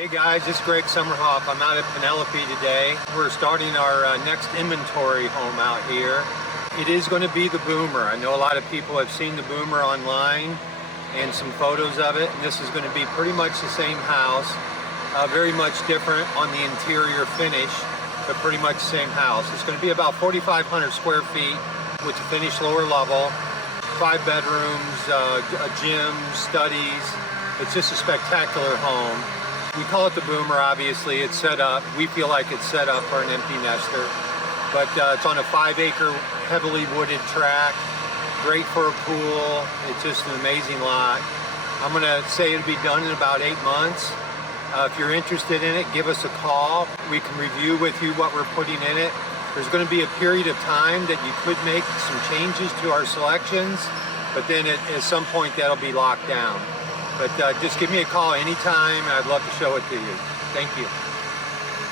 Hey guys, it's Greg Summerhoff. I'm out at Penelope today. We're starting our next inventory home out here. It is going to be the Boomer. I know a lot of people have seen the Boomer online and some photos of it, and this is going to be pretty much the same house, very much different on the interior finish, but pretty much the same house. It's going to be about 4,500 square feet with a finished lower level, 5 bedrooms, a gym, studies. It's just a spectacular home. We call it the Boomer, obviously. It's set up. We feel like it's set up for an empty nester. But it's on a 5-acre, heavily wooded tract. Great for a pool. It's just an amazing lot. I'm going to say it'll be done in about 8 months. If you're interested in it, give us a call. We can review with you what we're putting in it. There's going to be a period of time that you could make some changes to our selections, but then at some point that'll be locked down. But just give me a call anytime, and I'd love to show it to you. Thank you.